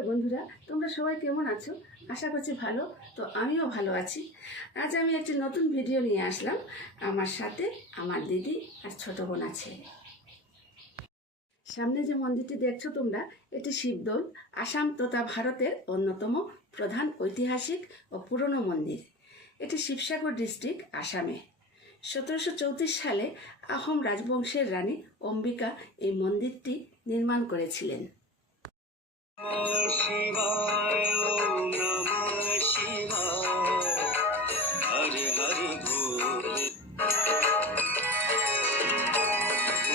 Hello বন্ধুরা, তোমরা সবাই কেমন আছো? আশা করছি ভালো। তো আমিও ভালো আছি। আজ আমি একটি নতুন ভিডিও নিয়ে আসলাম। আমার সাথে আমার দিদি আর ছোট বোন আছে। সামনে যে মন্দিরটি দেখছো তোমরা, এটি শিবদৌল, আসাম তথা ভারতের অন্যতম প্রধান ঐতিহাসিক ও পুরনো মন্দির। এটি শিবসাগর ডিস্ট্রিক্ট, আসামে। 1734 সালে আহোম রাজবংশের রানী অম্বিকা এই মন্দিরটি নির্মাণ করেছিলেন। শিবায় ওম নমঃ শিবায়, হরে হরে ভোলে,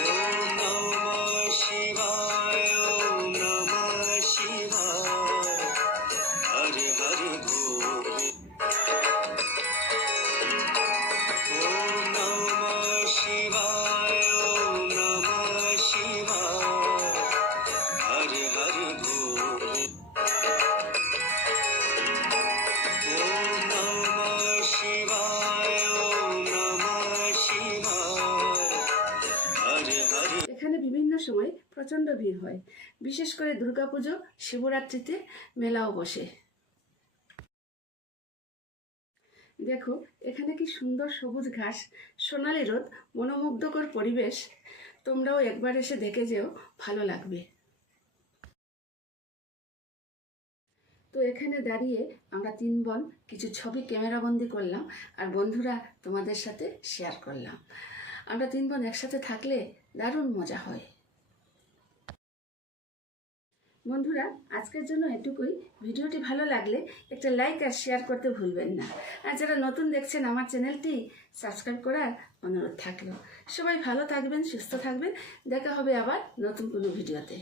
ওম নমঃ শিবায়, ওম নমঃ শিবায়, হরে হরে ভোলে, ওম নমঃ শিবায়, ওম নমঃ শিবায়, হরে হরে ভোলে। এখানে বিভিন্ন সময় প্রচণ্ড ভিড় হয়, বিশেষ করে দুর্গাপুজো, শিবরাত্রিতে মেলাও বসে। দেখো এখানে কি সুন্দর সবুজ ঘাস, সোনালি রোদ, মনোমুগ্ধকর পরিবেশ। তোমরাও একবার এসে দেখে যেও, ভালো লাগবে। তো এখানে দাঁড়িয়ে আমরা 3 বোন কিছু ছবি ক্যামেরাবন্দি করলাম আর বন্ধুরা তোমাদের সাথে শেয়ার করলাম। আমরা 3 বোন একসাথে থাকলে দারুণ মজা হয়। বন্ধুরা আজকের জন্য এটুকুই। ভিডিওটি ভালো লাগলে একটা লাইক আর শেয়ার করতে ভুলবেন না। আর যারা নতুন দেখছেন আমার চ্যানেলটি সাবস্ক্রাইব করার অনুরোধ থাকলো। সবাই ভালো থাকবেন, সুস্থ থাকবেন। দেখা হবে আবার নতুন কোনো ভিডিওতে।